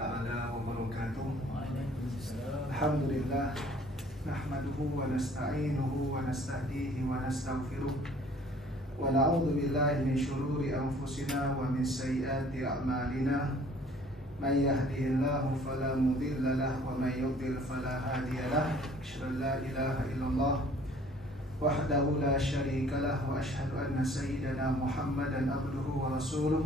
ta'ala wa barakatuh. Waalaikumsalam. Alhamdulillah, nahmaduhu wa nasta'inuhu wa nasta'dihi wa nastaghfiruh wa na'udhu billahi min syururi anfusina wa min sayyiati a'malina. Man yahdihillahu fala mudilla lahu wa man yudlil fala hadiya lahu. Asyhadu an la ilaha illallah wahdahu la syarika lahu wa asyhadu anna sayyidana Muhammadan abduhu wa rasuluh.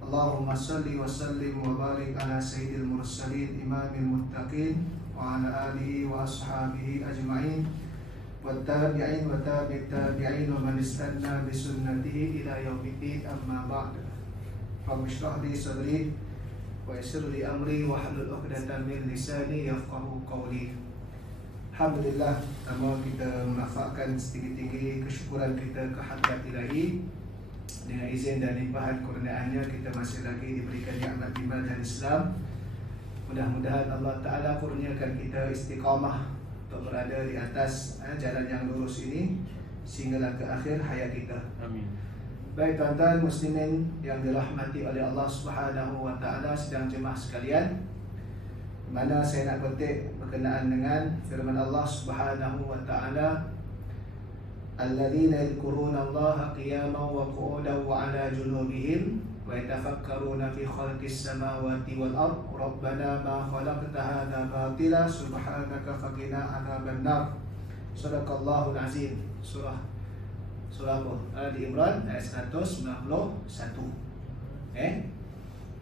Allahumma salli wa sallim wa barik ala sayyidil mursalin imamil muttaqin wa ala alihi wa ashabihi ajma'in wa tabi'in wa tabi'it tabi'in wa man istanna bi sunnatihi ila yaumiddin, amma ba'd. Rabbi shrah li sadri wa yassir li amri wa hlul 'uqdatam min lisani yafqahu qawli. Alhamdulillah, pertama kita menafikan setinggi-tinggi kesyukuran kita kehadirat Ilahi. Dengan izin dan limpahan kurniaannya kita masih lagi diberikan nikmat iman dan Islam. Mudah-mudahan Allah Ta'ala kurniakan kita istiqamah untuk berada di atas jalan yang lurus ini sehinggalah ke akhir hayat kita. Amin. Baik tuan-tuan muslimin yang dirahmati oleh Allah Subhanahu wa Ta'ala, sedang jemaah sekalian, di mana saya nak petik berkenaan dengan firman Allah Subhanahu wa Ta'ala, alladzina yadhkuruna Allaha qiyaman wa qu'udan wa 'ala junubihim wa yatafakkaruna fi khalqis samawati wal ard rabbana ma khalaqta hadza batila subhanaka faqina 'adzaban nar. Shadaqallahul azim. Surah Ali Imran ayat 191.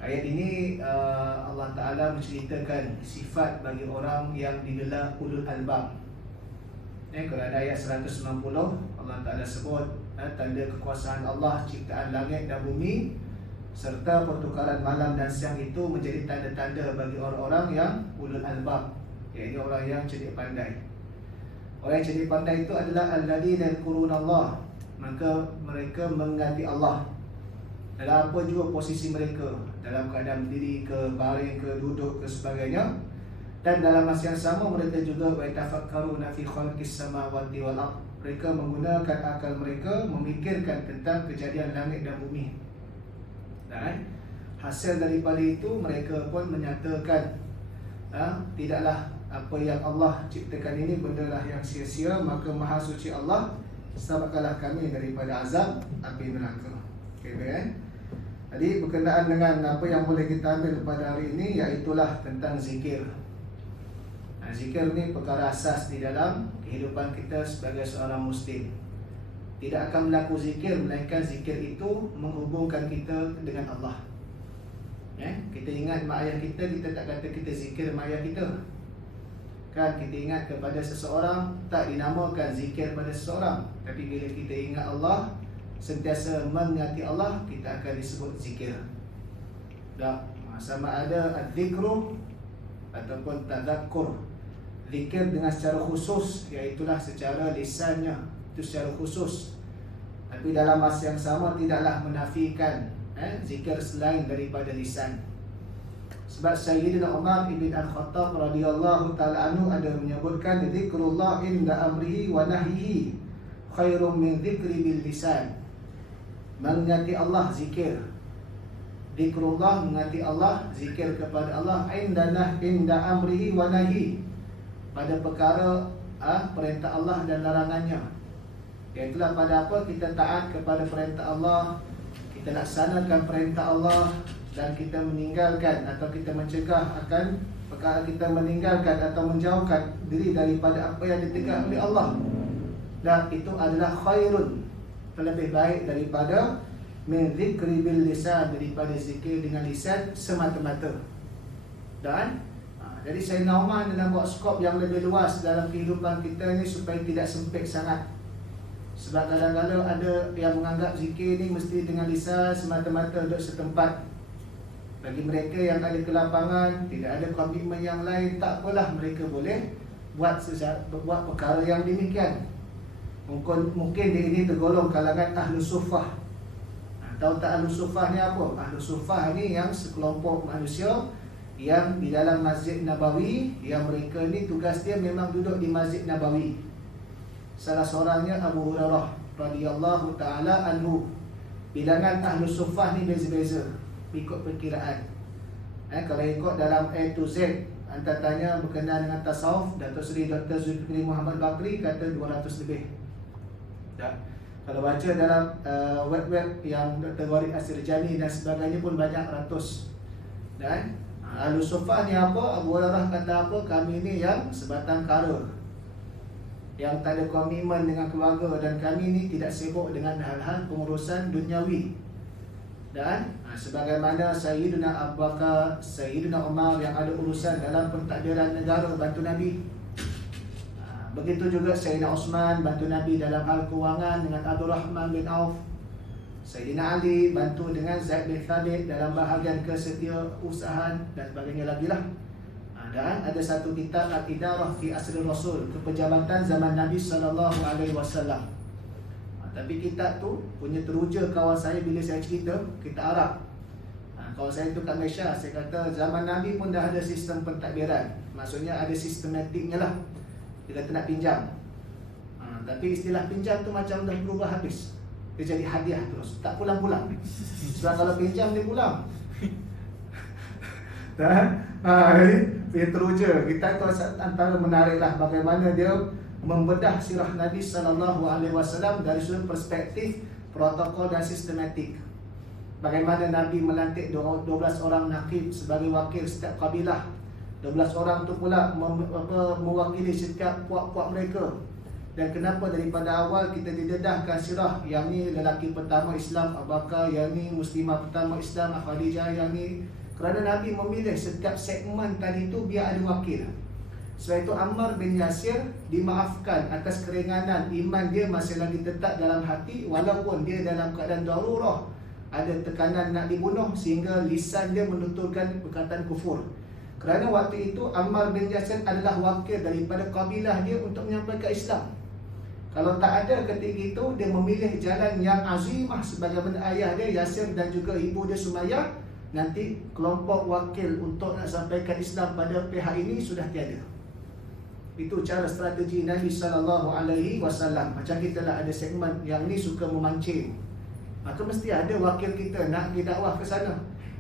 Ayat ini Allah Ta'ala menceritakan sifat bagi orang yang digelar ulul albab. Kalau ada ayat 190, Allah Ta'ala sebut tanda kekuasaan Allah, ciptaan langit dan bumi serta pertukaran malam dan siang itu menjadi tanda-tanda bagi orang-orang yang ulul albab, iaitu orang yang cerdik pandai. Orang yang cerdik pandai itu adalah alladzina yadhkuruna Allah, maka mereka mengingati Allah dalam apa juga posisi mereka, dalam keadaan berdiri ke, baring ke, duduk ke, sebagainya. Dan dalam masa yang sama mereka juga yatafakkaruna fi khalqis samawati wal ard, mereka menggunakan akal mereka memikirkan tentang kejadian langit dan bumi. Dan hasil daripada itu mereka pun menyatakan tidaklah apa yang Allah ciptakan ini bendalah yang sia-sia, maka maha suci Allah, selamatkanlah kami daripada azab api neraka. Jadi berkenaan dengan apa yang boleh kita ambil pada hari ini, iaitulah tentang zikir. Zikir ni perkara asas di dalam kehidupan kita sebagai seorang Muslim. Tidak akan berlaku zikir melainkan zikir itu menghubungkan kita dengan Allah. Kita ingat mak ayah kita, kita tak kata kita zikir mak ayah kita. Kan kita ingat kepada seseorang, tak dinamakan zikir pada seseorang. Tapi bila kita ingat Allah, sentiasa mengingati Allah, kita akan disebut zikir. Sama ada adzikru ataupun tadzakur. Zikir dengan secara khusus, iaitulah secara lisannya, itu secara khusus. Tapi dalam masa yang sama tidaklah menafikan zikir selain daripada lisan. Sebab Sayyidina Umar ibn Al-Khattab radhiyallahu ta'ala anhu ada menyebutkan, zikrullah inda amrihi wa nahyihi khairum min zikri bil lisan. Mengingati Allah, zikir. Zikrullah, mengingati Allah, zikir kepada Allah inda amrihi wa nahyihi, pada perkara perintah Allah dan larangannya. Iaitulah pada apa kita taat kepada perintah Allah, kita laksanakan perintah Allah, dan kita meninggalkan atau kita mencegah akan perkara, kita meninggalkan atau menjauhkan diri daripada apa yang ditegak oleh Allah. Dan itu adalah khairun, lebih baik daripada min zikri bil lisan, daripada zikir dengan lisan semata-mata. Dan jadi Sayyidina Umar dalam buat skop yang lebih luas dalam kehidupan kita ni supaya tidak sempit sangat. Sebab kadang-kadang ada yang menganggap zikir ni mesti dengan lisan semata-mata duduk setempat. Bagi mereka yang ada kelapangan, tidak ada komitmen yang lain, tak apalah, mereka boleh buat perkara yang demikian. Mungkin dia ini tergolong kalangan ahlu sufah. Tahu tak ahlu sufah ni apa? Ahlu sufah ni yang sekelompok manusia yang di dalam Masjid Nabawi, yang mereka ni tugas dia memang duduk di Masjid Nabawi. Salah seorangnya Abu Hurairah radhiyallahu ta'ala anhu. Bilangan ahlu sufah ni beza-beza ikut perkiraan. Kalau ikut dalam A to Z, anda tanya berkenaan dengan tasawuf, Datuk Seri Dr. Zulkifli Muhammad Bakri kata 200 lebih. Kalau baca dalam web-web yang Dr. Warid Asirjani dan sebagainya pun banyak ratus. Dan Al-Sufah ni apa? Abu Hurairah kata apa? Kami ni yang sebatang kara, yang tak ada komitmen dengan keluarga, dan kami ni tidak sibuk dengan hal-hal pengurusan duniawi. Dan sebagaimana Sayyidina Abu Bakar, Sayyidina Umar yang ada urusan dalam pentadbiran negara bantu Nabi, begitu juga Sayyidina Osman bantu Nabi dalam hal kewangan dengan Abdul Rahman bin Auf. Sayyidina Ali bantu dengan Zaid bin Thabit dalam bahagian kesetiausahaan dan sebagainya lagi lah. Dan ada satu kitab Al-Idarah fi Asri Rasul, kepejabatan zaman Nabi SAW. Tapi kitab tu punya teruja kawan saya bila saya cerita, kita Arab. Kawan saya tu kat Malaysia, saya kata zaman Nabi pun dah ada sistem pentadbiran. Maksudnya ada sistematiknya lah. Dia kata nak pinjam. Tapi istilah pinjam tu macam dah berubah habis. Dia jadi hadiah terus, tak pulang-pulang. Sebab kalau pinjam dia pulang. Dia teruja. Kita tu antara menariklah bagaimana dia membedah sirah Nabi SAW dari sudut perspektif protokol dan sistematik. Bagaimana Nabi melantik 12 orang nakib sebagai wakil setiap kabilah. 12 orang tu pula mewakili setiap puak-puak mereka. Dan kenapa daripada awal kita didedahkan sirah, yang ni lelaki pertama Islam Abu Bakar, yang ni muslimah pertama Islam Khadijah, yang ni, kerana Nabi memilih setiap segmen tadi tu biar ada wakil. Sebab itu Ammar bin Yasir dimaafkan atas keringanan iman dia masih lagi tetap dalam hati, walaupun dia dalam keadaan darurah, ada tekanan nak dibunuh sehingga lisan dia menuturkan perkataan kufur. Kerana waktu itu Ammar bin Yasir adalah wakil daripada kabilah dia untuk menyampaikan Islam. Kalau tak ada ketika itu, dia memilih jalan yang azimah sebagaimana ayah dia Yasir dan juga ibu dia Sumayyah. Nanti kelompok wakil untuk nak sampaikan Islam pada pihak ini sudah tiada. Itu cara strategi Nabi SAW. Macam kita lah ada segmen yang ni suka memancing, maka mesti ada wakil kita nak pergi dakwah ke sana.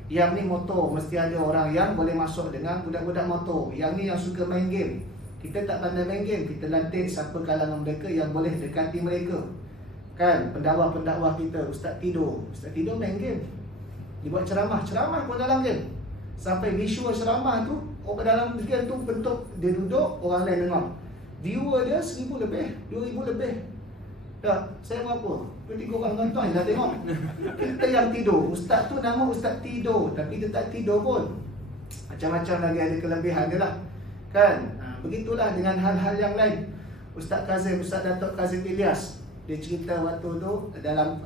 Yang ni motor, mesti ada orang yang boleh masuk dengan budak-budak motor. Yang ni yang suka main game, kita tak pandai main game, kita lantik siapa kalangan mereka yang boleh dekati mereka. Kan, pendakwah-pendakwah kita, Ustaz tidur main game. Dia buat ceramah pun dalam game. Sampai visual ceramah tu, orang dalam game tu bentuk dia duduk, orang lain dengar. Viewer dia 1,000 lebih, 2,000 lebih. Tak, saya buat apa? 2-3 orang nonton dah tengok. Kita yang tidur. Ustaz tu nama Ustaz tidur, tapi dia tak tidur pun. Macam-macam lagi ada kelebihan dia lah. Kan? Begitulah dengan hal-hal yang lain. Ustaz Datuk Kazim Ilyas, dia cerita waktu tu dalam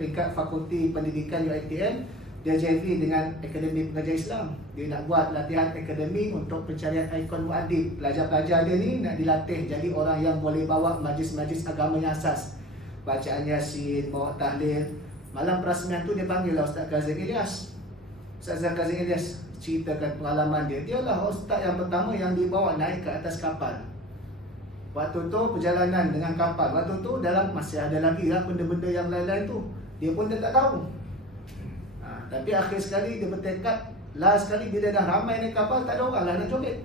peringkat Fakulti Pendidikan UiTM, dia JV dengan Akademi Pengajian Islam. Dia nak buat latihan akademi untuk pencarian ikon muadib. Pelajar-pelajar dia ni nak dilatih jadi orang yang boleh bawa majlis-majlis agama yang asas, bacaan Yasin, bawa tahlil. Malam perasmian tu dia panggil lah Ustaz Kazim Ilyas. Ustaz Kazim Ilyas ceritakan pengalaman dia. Dia lah ustaz yang pertama yang dibawa naik ke atas kapal. Waktu tu perjalanan dengan kapal, waktu tu dalam masih ada lagi lah benda-benda yang lain-lain tu, dia pun dia tak tahu. Tapi akhir sekali dia bertekad, last sekali bila dah ramai naik kapal, tak ada orang lah nak joget.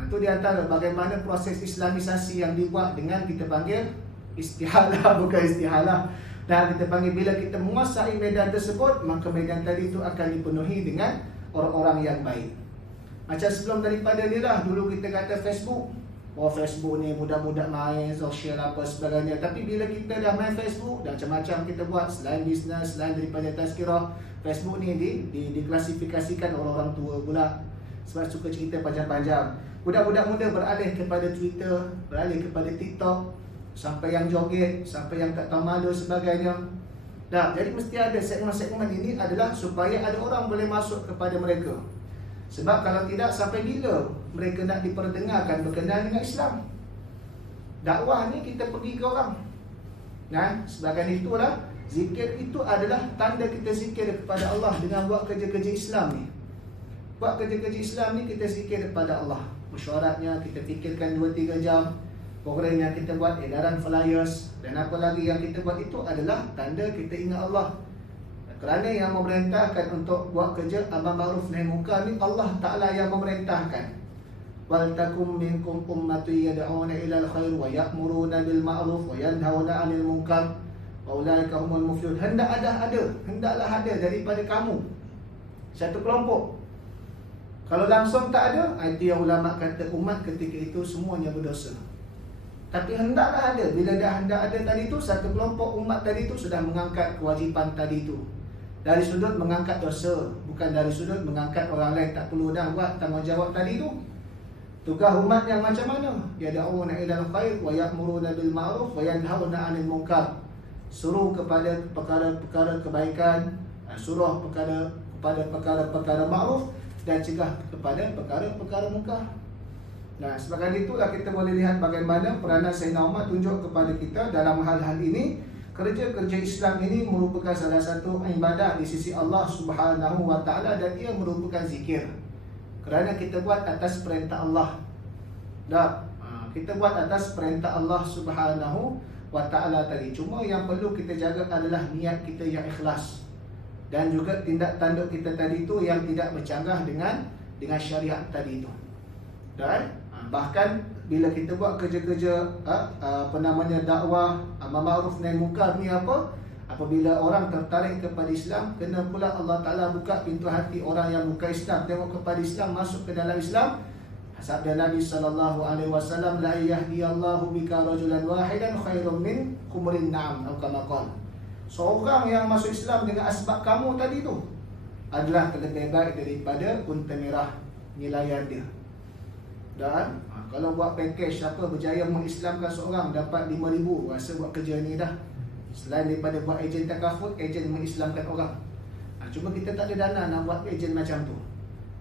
Itu di antara bagaimana proses Islamisasi yang dibuat dengan kita panggil istihalah, bukan istihalah. Dan kita panggil bila kita menguasai medan tersebut, maka medan tadi itu akan dipenuhi dengan orang-orang yang baik. Macam sebelum daripada ni lah, dulu kita kata Facebook. Facebook ni budak-budak main, sosial apa sebagainya. Tapi bila kita dah main Facebook, dah macam-macam kita buat. Selain bisnes, selain daripada tazkirah, Facebook ni diklasifikasikan orang-orang tua pula. Sebab suka cerita panjang-panjang. Budak-budak muda beralih kepada Twitter, beralih kepada TikTok, sampai yang joget, sampai yang tak tahu malu sebagainya. Jadi mesti ada segmen-segmen ini adalah supaya ada orang boleh masuk kepada mereka. Sebab kalau tidak, sampai bila mereka nak diperdengarkan berkenaan dengan Islam? Dakwah ni kita pergi ke orang. Sebagai itulah, zikir itu adalah tanda kita zikir kepada Allah dengan buat kerja-kerja Islam ni. Buat kerja-kerja Islam ni kita zikir kepada Allah. Mesyuaratnya kita fikirkan 2-3 jam. Program yang kita buat, edaran flyers dan apa lagi yang kita buat itu adalah tanda kita ingat Allah. Kerana yang memerintahkan untuk buat kerja amar ma'ruf nahi munkar ni Allah Ta'ala yang memerintahkan. Wal takum minkum ummatun yad'una ilal khair wa ya'muruna bil ma'ruf wa yanhauna 'anil munkar wa ulaika humul muflihun. Hendaklah ada daripada kamu satu kelompok. Kalau langsung tak ada, itu yang ulama kata umat ketika itu semuanya berdosa. Tapi hendaklah ada. Bila dah hendak ada tadi tu, satu kelompok umat tadi tu sudah mengangkat kewajipan tadi tu. Dari sudut mengangkat dosa, bukan dari sudut mengangkat orang lain tak perlu dah buat tanggungjawab tadi tu. Tugas umat yang macam mana? Yad'una ilal khair wa ya'muruna bil ma'ruf wa yanhauna 'anil munkar. Suruh kepada perkara-perkara kebaikan, suruh kepada perkara-perkara ma'ruf dan cegah kepada perkara-perkara munkar. Nah, sebab itulah kita boleh lihat bagaimana peranan Sayyidina Umar tunjuk kepada kita dalam hal-hal ini. Kerja-kerja Islam ini merupakan salah satu ibadah di sisi Allah Subhanahu wa taala dan ia merupakan zikir. Kerana kita buat atas perintah Allah. Kita buat atas perintah Allah Subhanahu wa taala tadi. Cuma yang perlu kita jaga adalah niat kita yang ikhlas. Dan juga tindak tanduk kita tadi tu yang tidak bercanggah dengan syariat tadi tu. Dan bahkan bila kita buat kerja-kerja dakwah amar ma'ruf nahi munkar ni apabila orang tertarik kepada Islam, kena pula Allah Ta'ala buka pintu hati orang yang bukan Islam, tengok kepada Islam, masuk ke dalam Islam. Sabda Nabi SAW, la yahdiyallahu bika rajulan wahidan khairum min humrin na'am atau kama qala. Seorang yang masuk Islam dengan asbab kamu tadi tu adalah lebih baik daripada unta merah nilaian dia. Dan kalau buat package berjaya mengislamkan seorang dapat 5,000, rasa buat kerja ni dah. Selain daripada buat ejen takaful, ejen mengislamkan orang. Cuma kita tak ada dana nak buat ejen macam tu.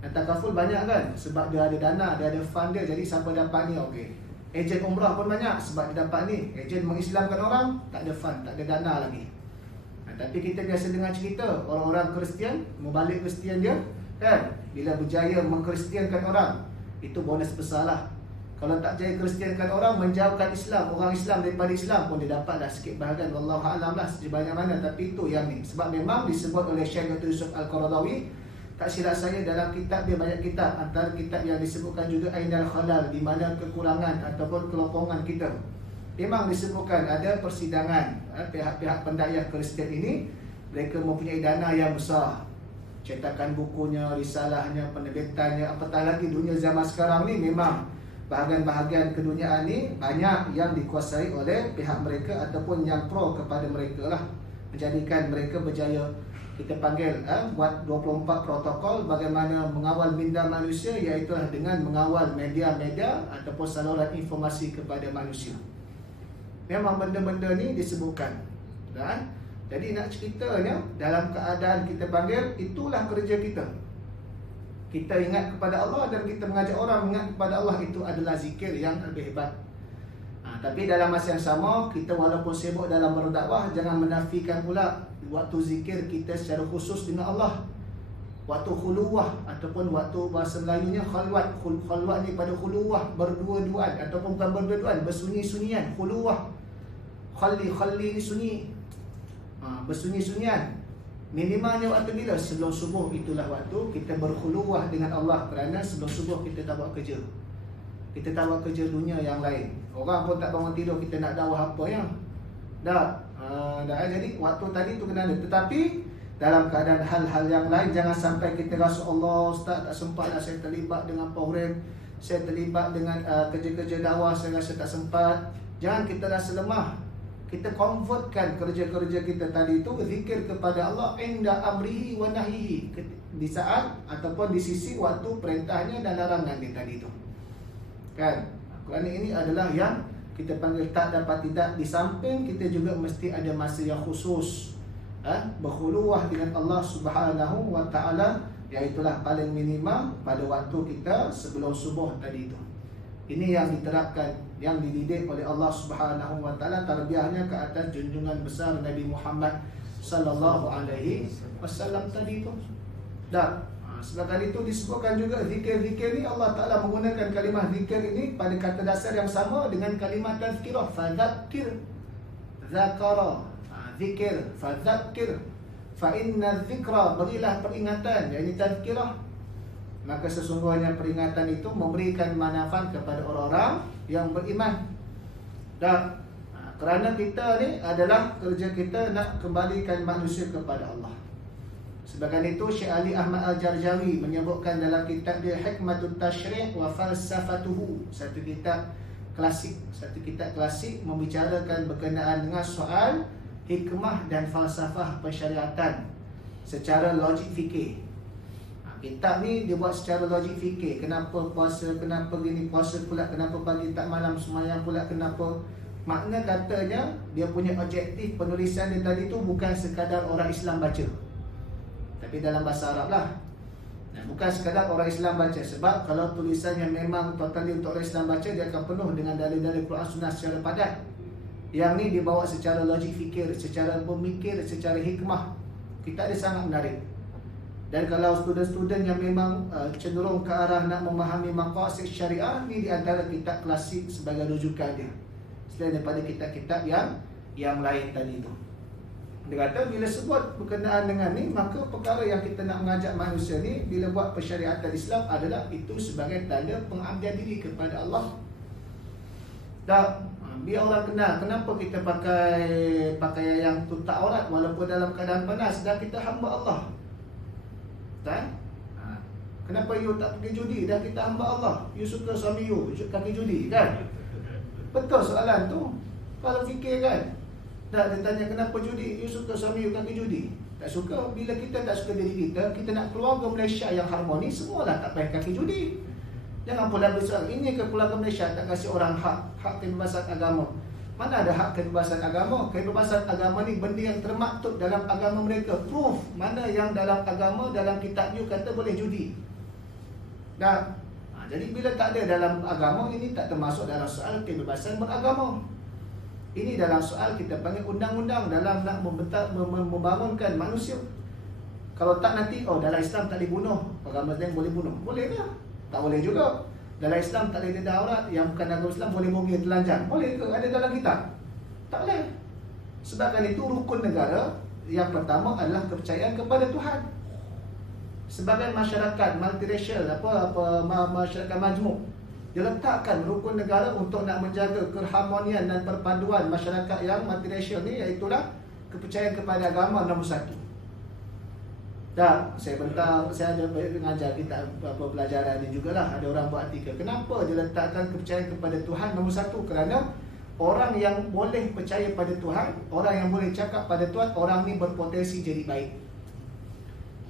Dan takaful banyak kan, sebab dia ada dana, dia ada fund dia, jadi siapa dapat ni okey. Ejen umrah pun banyak sebab dia dapat ni. Ejen mengislamkan orang, tak ada fund, tak ada dana lagi. Tapi kita biasa dengar cerita orang-orang Kristian, membalik Kristian dia kan, bila berjaya mengkristiankan orang, itu bonus besar lah. Kalau tak jaya kristiankan orang, menjauhkan Islam, orang Islam daripada Islam pun dia dapatlah sikit bahagian. Wallahu a'lam lah sebanyak mana. Tapi itu yang ni. Sebab memang disebut oleh Syekh Dr. Yusuf Al-Qaradawi, tak silap saya dalam kitab dia banyak kitab. Antara kitab yang disebutkan juga Ainal Khalal, di mana kekurangan ataupun kelompongan kita. Memang disebutkan ada persidangan pihak-pihak pendayah Kristian ini, mereka mempunyai dana yang besar. Cetakan bukunya, risalahnya, penerbitannya, apatah lagi dunia zaman sekarang ni memang bahagian-bahagian keduniaan ni banyak yang dikuasai oleh pihak mereka ataupun yang pro kepada mereka lah, menjadikan mereka berjaya. Kita panggil buat 24 protokol bagaimana mengawal minda manusia, iaitu dengan mengawal media-media ataupun saluran informasi kepada manusia. Memang benda-benda ni disebutkan. Dan jadi nak ceritanya, dalam keadaan kita panggil, itulah kerja kita. Kita ingat kepada Allah dan kita mengajak orang ingat kepada Allah, itu adalah zikir yang lebih hebat. Tapi dalam masa yang sama, kita walaupun sibuk dalam berdakwah, jangan menafikan pula waktu zikir kita secara khusus dengan Allah. Waktu khuluwah ataupun waktu bahasa Melayunya khalwat. Khalwat ni pada khuluwah, berdua-duaan ataupun bukan berdua-duaan, bersunyi-sunyian. Khuluwah, khali ni sunyi, bersunyi-sunyian. Minimalnya waktu bila? Sebelum subuh, itulah waktu kita berkhuluwah dengan Allah. Kerana sebelum subuh kita tak buat kerja. Kita tak buat kerja dunia yang lain. Orang pun tak bangun tidur, kita nak dakwah apa yang jadi waktu tadi tu kena ada. Tetapi dalam keadaan hal-hal yang lain, jangan sampai kita rasa Allah Ustaz tak sempat lah, saya terlibat dengan program, saya terlibat dengan kerja-kerja dakwah, saya rasa tak sempat. Jangan kita rasa lemah. Kita convertkan kerja-kerja kita tadi itu zikir kepada Allah inda amrihi wa nahyihi, di saat ataupun di sisi waktu perintahnya dan larangan dia tadi itu. Kan? Kerana ini adalah yang kita panggil tak dapat tidak. Di samping kita juga mesti ada masa yang khusus berkhuluwah dengan Allah Subhanahu wa taala, iaitulah paling minima pada waktu kita sebelum subuh tadi itu. Ini yang diterapkan, yang dididik oleh Allah Subhanahu wa taala, tarbiyahnya ke atas junjungan besar Nabi Muhammad sallallahu alaihi wasallam tadi itu. Dan sebab itu disebutkan juga zikir-zikir ni Allah Taala menggunakan kalimah zikir ini pada kata dasar yang sama dengan kalimah tazkirah. Fadzakir, zakara, zikir, fadzakir, fa inna dzikra, berilah peringatan, yakni tazkirah. Maka sesungguhnya peringatan itu memberikan manfaat kepada orang-orang yang beriman. Dan kerana kita ni adalah kerja kita nak kembalikan manusia kepada Allah. Sebab itu Syekh Ali Ahmad Al-Jarjawi menyebutkan dalam kitab dia Hikmatut Tashri' wa Falsafatuhu, satu kitab klasik membicarakan berkenaan dengan soal hikmah dan falsafah pensyariatan secara logik fikir. Kitab ni dia buat secara logik fikir. Kenapa puasa, kenapa gini puasa pula, kenapa pagi tak malam semayang pula, kenapa. Makna katanya dia punya objektif penulisan dia tadi tu bukan sekadar orang Islam baca, tapi dalam bahasa Arab lah. Bukan sekadar orang Islam baca. Sebab kalau tulisannya memang totally untuk orang Islam baca, dia akan penuh dengan dalil-dalil Quran Sunnah secara padat. Yang ni dibawa secara logik fikir, secara pemikir, secara hikmah. Kita ada sangat menarik. Dan kalau student-student yang memang cenderung ke arah nak memahami maqasid syariah, ni di antara kitab klasik sebagai rujukan dia, selain daripada kitab-kitab yang lain tadi tu. Dia kata bila sebut berkenaan dengan ni, maka perkara yang kita nak mengajak manusia ni bila buat persyariatan Islam adalah itu sebagai tanda pengabdian diri kepada Allah. Dan biar orang kenal kenapa kita pakai pakaian yang tutup aurat walaupun dalam keadaan panas, dan kita hamba Allah. Dan kenapa you tak pergi judi, dah kita hamba Allah. You suka suami you kaki judi kan? Betul soalan tu. Kalau fikir kan, dah dia tanya kenapa judi, you suka suami you kaki judi. Tak suka. Bila kita tak suka diri kita, kita nak keluarga Malaysia yang harmonis, semualah tak payah kaki judi. Jangan pula bersoal, ini ke keluarga Malaysia tak kasih orang hak kebebasan agama. Mana ada hak kebebasan agama? Kebebasan agama ni benda yang termaktub dalam agama mereka. Proof mana yang dalam agama, dalam kitab you kata boleh judi. Dan jadi bila tak ada dalam agama, ini tak termasuk dalam soal kebebasan beragama. Ini dalam soal kita panggil undang-undang dalam nak membangunkan manusia. Kalau tak nanti, dalam Islam tak boleh bunuh, agama Islam boleh bunuh. Boleh ke? Tak boleh juga. Dalam Islam tak boleh dedah aurat, yang bukan agama Islam boleh bogey telanjang. Boleh ke? Ada dalam kitab? Tak boleh. Sebabkan itu rukun negara yang pertama adalah kepercayaan kepada Tuhan. Sebagai masyarakat multiracial, masyarakat majmuk, dia letakkan rukun negara untuk nak menjaga keharmonian dan perpaduan masyarakat yang multiracial ni, iaitulah kepercayaan kepada agama nombor satu. Dan saya ada mengajar kita pelajaran ni jugalah. Ada orang buat artikel, kenapa dia letakkan kepercayaan kepada Tuhan nombor satu? Kerana orang yang boleh percaya pada Tuhan, orang yang boleh cakap pada Tuhan, orang ni berpotensi jadi baik.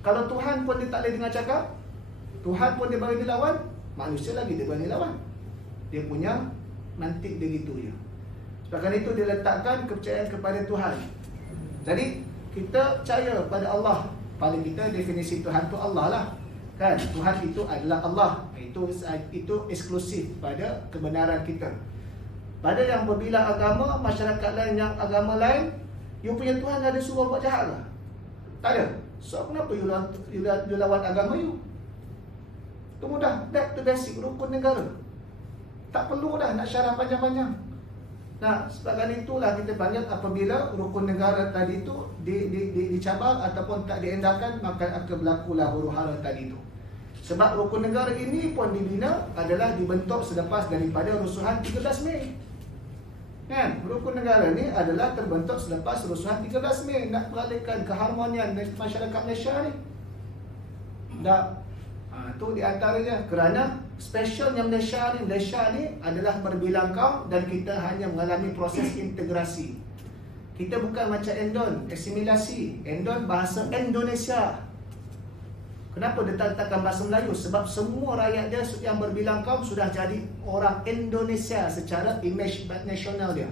Kalau Tuhan pun dia tak boleh dengar cakap, Tuhan pun dia bagi dilawan, manusia lagi dia bagi lawan. Dia punya mantik dia gitu je. Sebab itu dia letakkan kepercayaan kepada Tuhan. Jadi kita percaya pada Allah. Pada kita definisi Tuhan tu Allah lah, kan? Tuhan itu adalah Allah. Itu eksklusif pada kebenaran kita. Pada yang berbila agama, masyarakat lain yang agama lain, you punya Tuhan ada suruh buat jahat lah? Tak ada. So kenapa you lawan agama you? Itu mudah. Back to basic, rukun negara. Tak perlu dah nak syarah panjang-panjang. Nah, sebabkan itulah kita panggil apabila rukun negara tadi itu dicabar ataupun tak diendahkan, maka akan berlakulah huru-hara tadi itu. Sebab rukun negara ini pun dibina adalah dibentuk selepas daripada rusuhan 13 Mei. Kan? Rukun negara ni adalah terbentuk selepas rusuhan 13 Mei, nak beralihkan keharmonian masyarakat Malaysia ni. Dah itu di antaranya. Kerana specialnya Malaysia ni adalah berbilang kaum, dan kita hanya mengalami proses integrasi. Kita bukan macam Endon, asimilasi. Endon bahasa Indonesia. Kenapa dia letakkan bahasa Melayu? Sebab semua rakyat dia yang berbilang kaum sudah jadi orang Indonesia secara image nasional dia.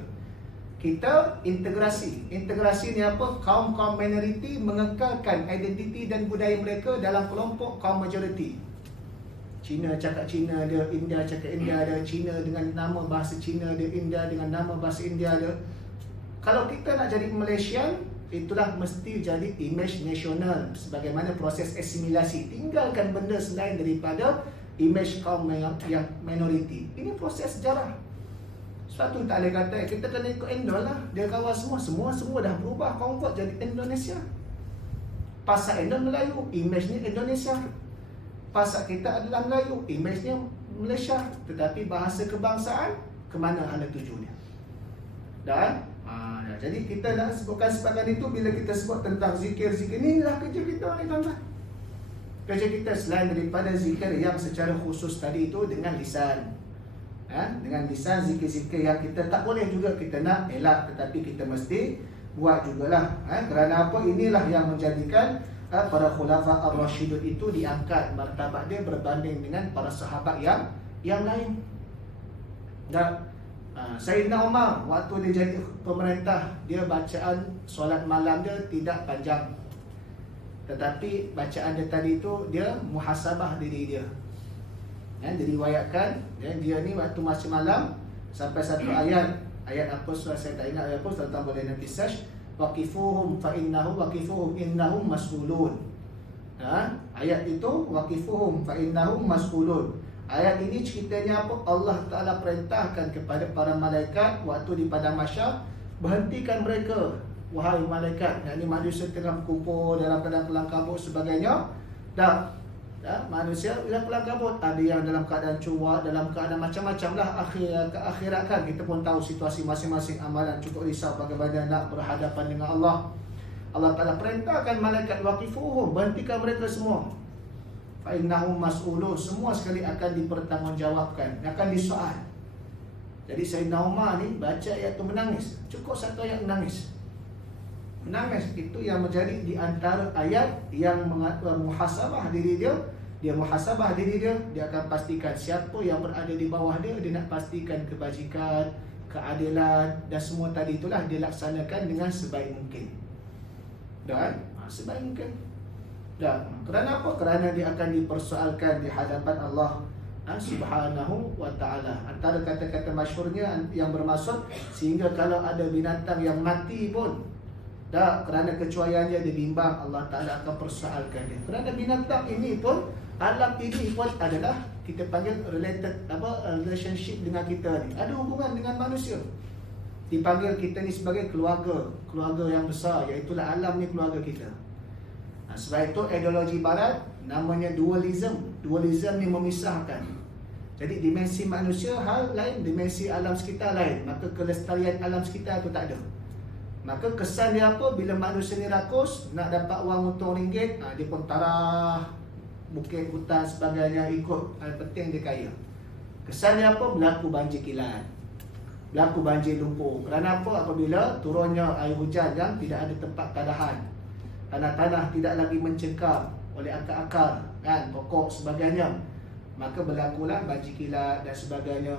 Kita integrasi. Integrasi ni apa? Kaum-kaum minoriti mengekalkan identiti dan budaya mereka dalam kelompok kaum majoriti. Cina cakap Cina dia, India cakap India dia, Cina dengan nama bahasa Cina dia, India dengan nama bahasa India dia. Kalau kita nak jadi Malaysian, itulah mesti jadi image nasional sebagaimana proses asimilasi. Tinggalkan benda selain daripada image kaum yang minoriti. Ini proses sejarah. Sebab tu tak boleh kata kita kena ikut Indon lah, dia kawal semua dah berubah, convert jadi Indonesia. Pasak Indo Melayu, image-nya Indonesia. Pasak kita adalah Melayu, image-nya Malaysia. Tetapi bahasa kebangsaan, kemana anda tujunya? Dan jadi kita nak sebutkan sebagai itu bila kita sebut tentang zikir-zikir. Inilah kerja kita ni tuan-tuan. Kerja kita selain daripada zikir yang secara khusus tadi itu dengan lisan, dengan lisan zikir-zikir yang kita tak boleh juga kita nak elak, tetapi kita mesti buat jugalah. Kerana apa? Inilah yang menjadikan para khulafa ar-rasyidun itu diangkat martabat dia berbanding dengan para sahabat yang lain. Dan Sayyidina Umar waktu dia jadi pemerintah, dia bacaan solat malam dia tidak panjang, tetapi bacaan dia tadi itu dia muhasabah diri dia. Diriwayatkan dia ni waktu masih malam sampai satu ayat apa surah saya tak ingat ayat apa, tuan-tuan boleh nanti search. Waqifuhum fa waqifuhum innahum mas'ulun. Ayat itu waqifuhum fa innahum mas'ulun. Ayat ini ceritanya apa? Allah Ta'ala perintahkan kepada para malaikat waktu di padang mahsyar, berhentikan mereka, wahai malaikat. Yang ini manusia tengah berkumpul dalam keadaan kelam kabut sebagainya. Manusia dalam kelam kabut, ada yang dalam keadaan cuak, dalam keadaan macam-macam lah. Akhirat kan, kita pun tahu situasi masing-masing amalan cukup risau bagaimana nak berhadapan dengan Allah. Allah Ta'ala perintahkan malaikat waqifuhum, berhentikan mereka semua. Fa'innahum mas'ulun, semua sekali akan dipertanggungjawabkan, akan disoal. Jadi Sayyidina Umar ni baca ayat tu menangis. Cukup satu ayat menangis. Menangis itu yang menjadi di antara ayat yang muhasabah diri dia. Dia muhasabah diri dia, dia akan pastikan siapa yang berada di bawah dia, dia nak pastikan kebajikan, keadilan dan semua tadi itulah dia laksanakan dengan sebaik mungkin. Dan sebaik mungkin. Dan kerana apa? Kerana dia akan dipersoalkan di hadapan Allah Subhanahu wa ta'ala. Antara kata-kata masyhurnya yang bermaksud, sehingga kalau ada binatang yang mati pun, kerana kecuaiannya dia bimbang, Allah Ta'ala akan persoalkan dia. Kerana binatang ini pun, alam ini pun adalah kita panggil related relationship dengan kita ni, ada hubungan dengan manusia. Dipanggil kita ni sebagai keluarga yang besar, iaitulah alam ni keluarga kita. Sebab itu ideologi barat namanya dualism. Dualism ni memisahkan. Jadi dimensi manusia hal lain, dimensi alam sekitar lain. Maka kelestarian alam sekitar tu tak ada. Maka kesan dia apa? Bila manusia ni rakus, nak dapat wang untung RM1, dia pun tarah bukit, hutan sebagainya ikut. Yang penting dia kaya. Kesan dia apa? Berlaku banjir kilat, berlaku banjir lumpur. Kerana apa? Apabila turunnya air hujan yang tidak ada tempat tadahan, tanah-tanah tidak lagi mencengkam oleh akar-akar kan, pokok sebagainya, maka berlakulah banjir kilat dan sebagainya.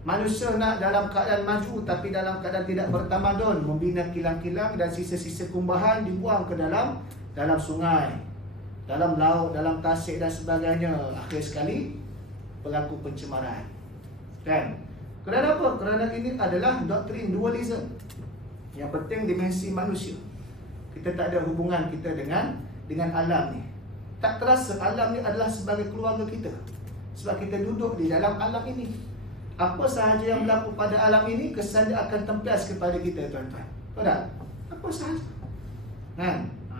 Manusia nak dalam keadaan maju tapi dalam keadaan tidak bertamadun, membina kilang-kilang dan sisa-sisa kumbahan dibuang ke dalam sungai, dalam laut, dalam tasik dan sebagainya. Akhir sekali berlaku pencemaran. Kan? Kerana apa? Kerana ini adalah doktrin dualism. Yang penting dimensi manusia. Kita tak ada hubungan kita dengan alam ni. Tak terasa alam ni adalah sebagai keluarga kita. Sebab kita duduk di dalam alam ini. Apa sahaja yang berlaku pada alam ini, kesan dia akan tempias kepada kita, tuan-tuan. Tahu tak? Apa sahaja.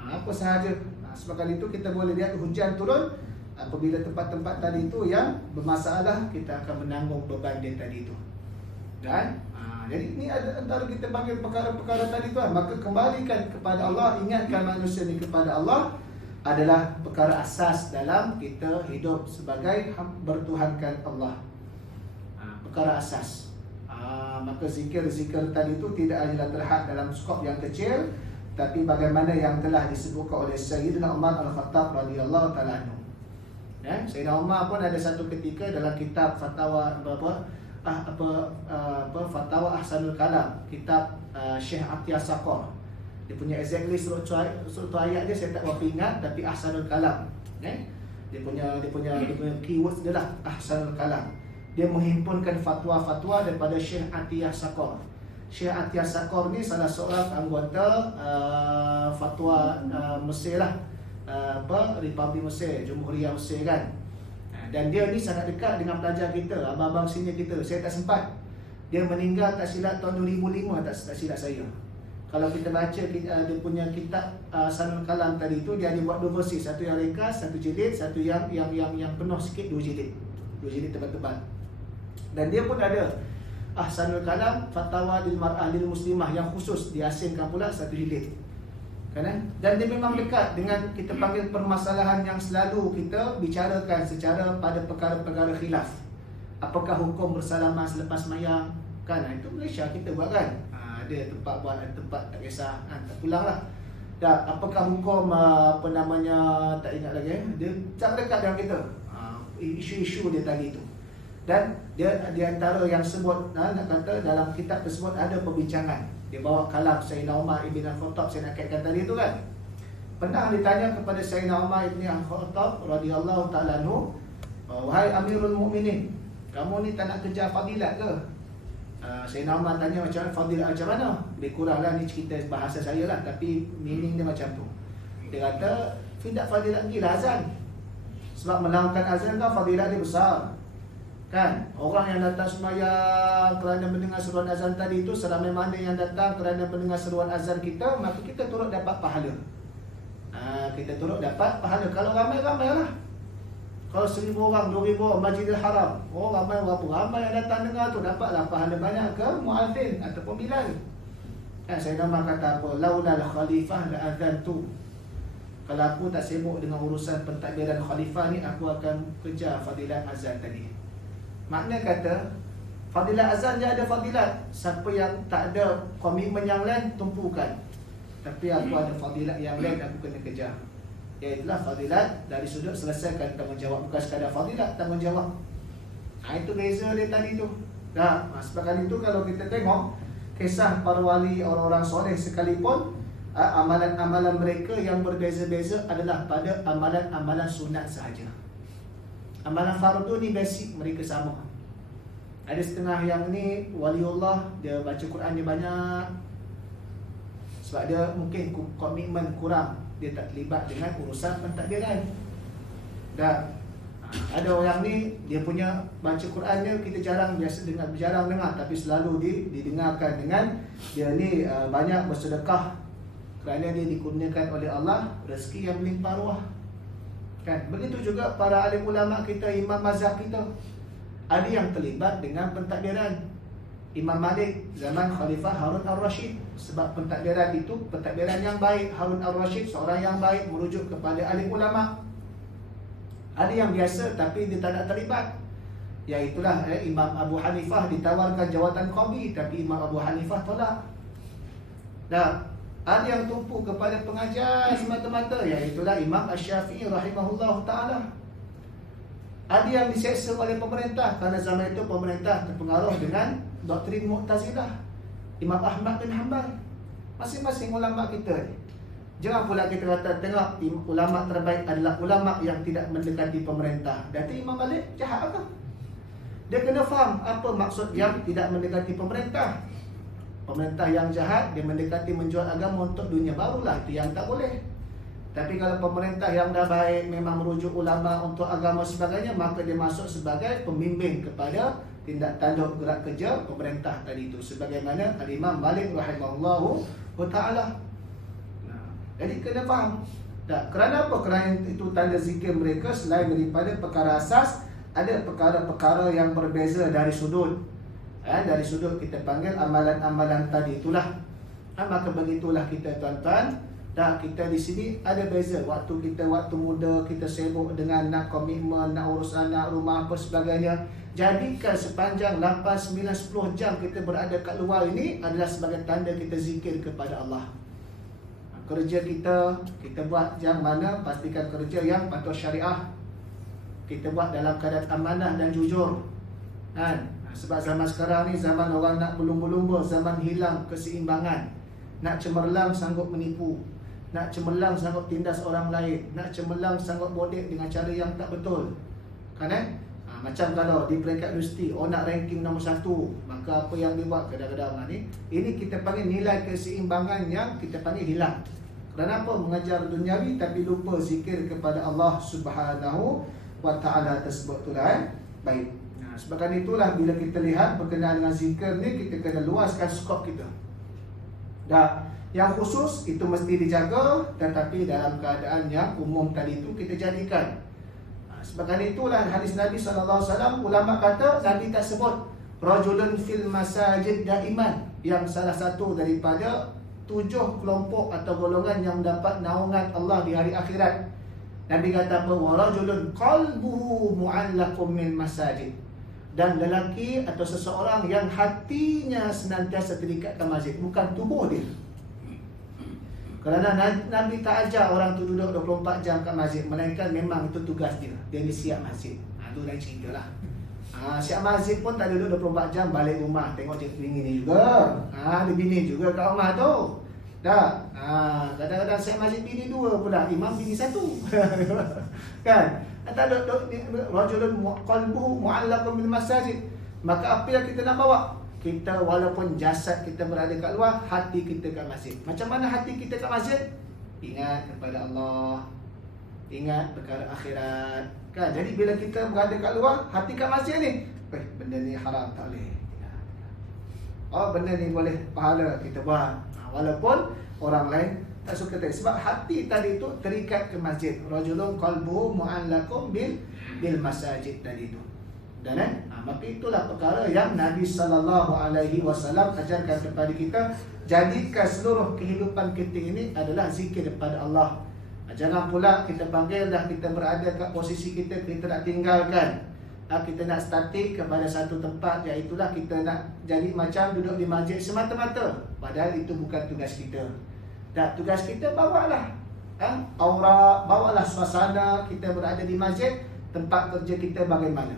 Apa sahaja. Sebab itu kita boleh lihat hujan turun. Apabila tempat-tempat tadi itu yang bermasalah, kita akan menanggung beban dia tadi itu. Dan jadi ini ada antara kita panggil perkara-perkara tadi tuan. Maka kembalikan kepada Allah, ingatkan manusia ni kepada Allah adalah perkara asas dalam kita hidup sebagai bertuhankan Allah. Perkara asas. Maka zikir-zikir tadi itu tidak hanya terhad dalam skop yang kecil, tapi bagaimana yang telah disebutkan oleh Sayyidina Umar Al-Khattab radhiyallahu ta'ala anhu. Sayyidina Umar pun ada satu ketika dalam kitab fatwa Fatwa Ahsanul Kalam, kitab Syekh Atiyah Saqar. Dia punya exactly surut ayat dia saya tak berapa ingat, tapi Ahsanul Kalam. Dia punya keywords dia lah Ahsanul Kalam. Dia menghimpunkan fatwa-fatwa daripada Syekh Atiyah Saqar. Syekh Atiyah Saqar ni salah seorang anggota fatwa Mesir lah, Republik Mesir, Jumhuriyah Mesir kan. Dan dia ni sangat dekat dengan pelajar kita, abang-abang senior kita. Saya tak sempat. Dia meninggal tak silap tahun 2005, tak silap saya. Kalau kita baca dia punya kitab Sanul Kalam tadi tu, dia ada buat 2 versi, satu yang ringkas, satu jilid, satu yang penuh sikit, 2 jilid. 2 jilid tebal-tebal. Dan dia pun ada Ahsanul Kalam Fatawa lil Mar'ah lil Muslimah yang khusus diasingkan pula 1 jilid. Kan? Dan dia memang dekat dengan kita panggil permasalahan yang selalu kita bicarakan secara pada perkara-perkara khilaf. Apakah hukum bersalaman selepas mayang? Kan itu Malaysia kita buat kan. Ada tempat buat, ada tempat tak kisah, tak pulang lah. Dan apakah hukum tak ingat lagi. Dia sangat dekat dengan kita. Isu-isu dia tadi tu. Dan dia di antara yang sebut nak kata dalam kitab tersebut ada perbincangan. Dia bawa kalam Sayyidina Umar ibn Al-Khattab, saya nak kaitkan tadi tu kan. Pernah ditanya kepada Sayyidina Umar ibn Al-Khattab radhiyallahu ta'ala anhu, wahai Amirul Mukminin, kamu ni tak nak kejar fadilat ke? Sayyidina Umar tanya macam mana fadilat macam mana? Lebih kuranglah ni cerita bahasa saya lah, tapi meaning dia macam tu. Dia kata, tidak fadilat ni lah azan. Sebab melakukan azan kan fadilat dia besar. Kan? Orang yang datang sembahyang kerana mendengar seruan azan tadi itu, seramai mana yang datang kerana mendengar seruan azan kita, maka kita turut dapat pahala. Kita turut dapat pahala. Kalau ramai-ramai lah. Kalau 1,000 orang, 2,000 orang, Masjidil Haram, ramai berapa? Ramai yang datang dengar tu, dapatlah pahala banyak ke muazzin ataupun bilal. Saya nama kata apa? Laulal khalifah la azantu. Kalau aku tak sibuk dengan urusan pentadbiran khalifah ni, aku akan kejar fadilat azan tadi. Makna kata fadilat azan dia ada fadilat. Siapa yang tak ada komitmen yang lain, tumpukan. Tapi aku ada fadilat yang lain, aku kena kejar. Iaitulah fadilat dari sudut selesaikan tanggungjawab. Bukan sekadar fadilat, tanggungjawab. Itu beza dia tadi tu. Sebabkan itu kalau kita tengok kisah para wali, orang-orang soleh sekalipun, amalan-amalan mereka yang berbeza-beza adalah pada amalan-amalan sunat sahaja. Amalan fardu ni basic mereka sama. Ada setengah yang ni waliullah, dia baca Quran dia banyak. Sebab dia mungkin komitmen kurang, dia tak terlibat dengan urusan pentadbiran. Dan ada orang ni dia punya baca Quran dia kita jarang dengar, tapi selalu didengarkan dengan dia ni banyak bersedekah kerana dia dikurniakan oleh Allah rezeki yang melimpah ruah. Kan? Begitu juga para alim ulama kita, imam mazhab kita, ada yang terlibat dengan pentadbiran. Imam Malik zaman Khalifah Harun al-Rashid, sebab pentadbiran itu pentadbiran yang baik. Harun al-Rashid seorang yang baik, merujuk kepada alim ulama. Ada yang biasa tapi dia tak nak terlibat. Iaitulah Imam Abu Hanifah ditawarkan jawatan qadhi, tapi Imam Abu Hanifah tolak. Ada yang tumpu kepada pengajian semata-mata, iaitulah Imam Asy-Syafi'i rahimahullah ta'ala. Ada yang diseksa oleh pemerintah kerana zaman itu pemerintah terpengaruh dengan doktrin Mu'tazilah. Imam Ahmad bin Hanbal. Masing-masing ulama kita ni. Jangan pula kita kata tengok ulama terbaik adalah ulama yang tidak mendekati pemerintah. Jadi Imam Malik jahat ke? Dia kena faham apa maksud yang tidak mendekati pemerintah. Pemerintah yang jahat, dia mendekati menjual agama untuk dunia, barulah itu yang tak boleh. Tapi kalau pemerintah yang dah baik, memang merujuk ulama untuk agama sebagainya, maka dia masuk sebagai pembimbing kepada tindak tanduk gerak kerja pemerintah tadi itu, sebagaimana Al-Imam Malik rahimahullahu ta'ala. Jadi kena faham. Kerana apa? Kerana itu tanda zikir mereka selain daripada perkara asas, ada perkara-perkara yang berbeza dari sudut. Dari sudut kita panggil amalan-amalan tadi itulah. Maka begitulah kita tuan-tuan. Kita di sini ada beza. Waktu kita waktu muda, kita sibuk dengan nak komitmen, nak urus anak, rumah apa sebagainya. Jadikan sepanjang 8, 9, 10 jam kita berada kat luar ini adalah sebagai tanda kita zikir kepada Allah. Kerja kita buat yang mana, pastikan kerja yang patuh syariah. Kita buat dalam keadaan amanah dan jujur. Sebab zaman sekarang ni zaman orang nak berlumba-lumba, zaman hilang keseimbangan. Nak cemerlang sanggup menipu, nak cemerlang sanggup tindas orang lain, nak cemerlang sanggup bodek dengan cara yang tak betul. Kan macam kalau di peringkat universiti, nak ranking nombor 1, maka apa yang dibuat kadang-kadang ni, ini kita panggil nilai keseimbangan yang kita panggil hilang. Kerana apa? Mengajar duniawi tapi lupa zikir kepada Allah Subhanahu wa ta'ala tersebut tu lah. Baik. Sebabkan itulah bila kita lihat berkenaan dengan zikir ni, kita kena luaskan skop kita. Yang khusus itu mesti dijaga, tetapi dalam keadaan yang umum tadi itu kita jadikan. Sebab itulah hadis Nabi SAW, ulama kata Nabi tak sebut rajulun fil masajid daiman, yang salah satu daripada 7 kelompok atau golongan yang mendapat naungan Allah di hari akhirat. Nabi kata apa? Wa rajulun qalbuhu mu'allaqun min masajid, dan lelaki atau seseorang yang hatinya senantiasa terikat ke masjid, bukan tubuh dia. Kerana Nabi tak ajar orang tu duduk 24 jam kat masjid, melainkan memang itu tugas dia. Dia ni siap masjid. Itu lain cerita lah. Siap masjid pun tak duduk 24 jam, balik rumah tengok cikgu tinggi ni juga. Ada bini juga kat rumah tu. Tak. Kadang-kadang siap masjid bini 2 pula, imam bini 1. Kan? Tak ada rajulun qalbuhu mu'allaqun bil masajid. Maka apa yang kita nak bawa? Kita walaupun jasad kita berada kat luar, hati kita kat masjid. Macam mana hati kita kat masjid? Ingat kepada Allah, ingat perkara akhirat. Kan? Jadi bila kita berada kat luar, hati kat masjid ni, benda ni haram, tak boleh. Oh, benda ni boleh, pahala kita buat. Walaupun orang lain tak suka tadi. Sebab hati tadi tu terikat ke masjid. Rajulun qalbuhu mu'allaqun bil masajid tadi tu. Dan maka itulah perkara yang Nabi SAW ajarkan kepada kita. Jadikan seluruh kehidupan kita ini adalah zikir kepada Allah. Jangan pula kita panggil dah kita berada kat posisi kita nak tinggalkan. Kita nak statik kepada satu tempat, iaitulah kita nak jadi macam duduk di masjid semata-mata. Padahal itu bukan tugas kita. Dan tugas kita bawalah aura, bawalah suasana kita berada di masjid. Tempat kerja kita bagaimana,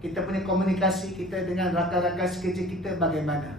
kita punya komunikasi kita dengan rakan-rakan sekerja kita bagaimana,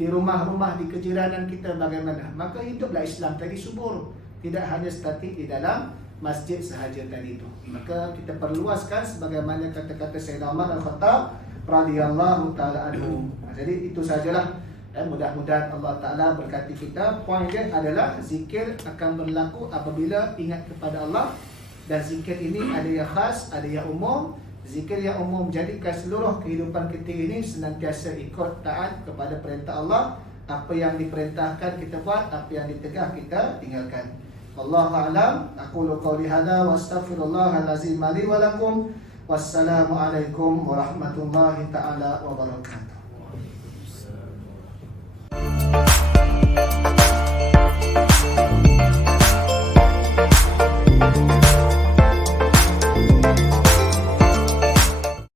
di rumah-rumah, di kejiranan kita bagaimana. Maka hiduplah Islam tadi subur, tidak hanya statik di dalam masjid sahaja tadi itu. Maka kita perluaskan sebagaimana kata-kata Sayyidina Umar Al-Khattab radhiyallahu taala anhu. Jadi itu sajalah. Mudah-mudahan Allah Ta'ala berkati kita. Poin dia adalah zikir akan berlaku apabila ingat kepada Allah. Dan zikir ini ada yang khas, ada yang umum. Zikir yang umum jadikan seluruh kehidupan kita ini senantiasa ikut taat kepada perintah Allah. Apa yang diperintahkan kita buat, apa yang ditegah kita tinggalkan. Wallahu a'lam. Aqulu qawli hadza wa astaghfirullahal azim li wa lakum. Wassalamu alaikum warahmatullahi taala wabarakatuh.